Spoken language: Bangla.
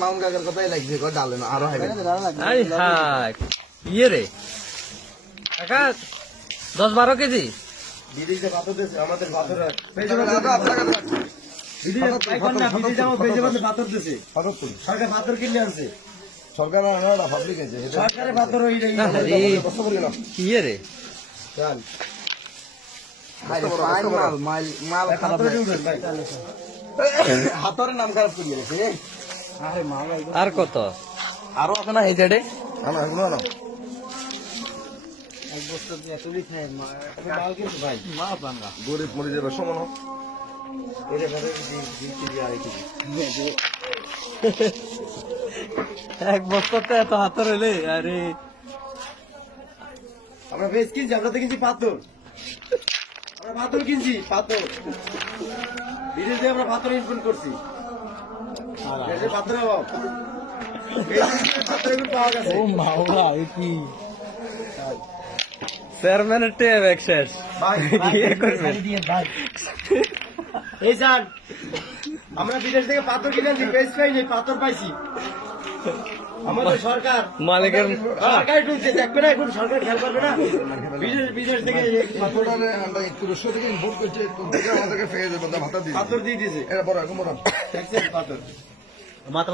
মাউন্ট কাকার কথাই লাগছে ডালে না আরো ইয়ে রে কাকা 10-12 কেজি আমাদের সরকার পাথর কিনে আনছে সরকার পাবলিক আছে সরকারের পাথর ইয়ে রে হাতের নাম খারাপ করে গেছে আর কত আরো আছে না এই সাইডে গরিব মরে যাবে সমান এক বস্তাতে এত হাতের হইলে আরে আমরা বেশ কিনছি আমরা তো কিনছি পাথর আমরা পাথর কিনছি পাথর বিদেশে আমরা পাথর ইনপুট করছি পাথরের অভাব পাওয়া গেছে ও মাওলা কি চেয়ারম্যানের টেপ শেষ এই স্যার আমরা বিদেশ থেকে পাথর কিনেছি বেশ পাইনি পাথর পাইছি আমাদের সরকার মালিকের সরকার দেখবে না এখন সরকার খেয়াল করবে না বিদেশ থেকে পাথর দিয়ে দিয়েছে পাথর মাথা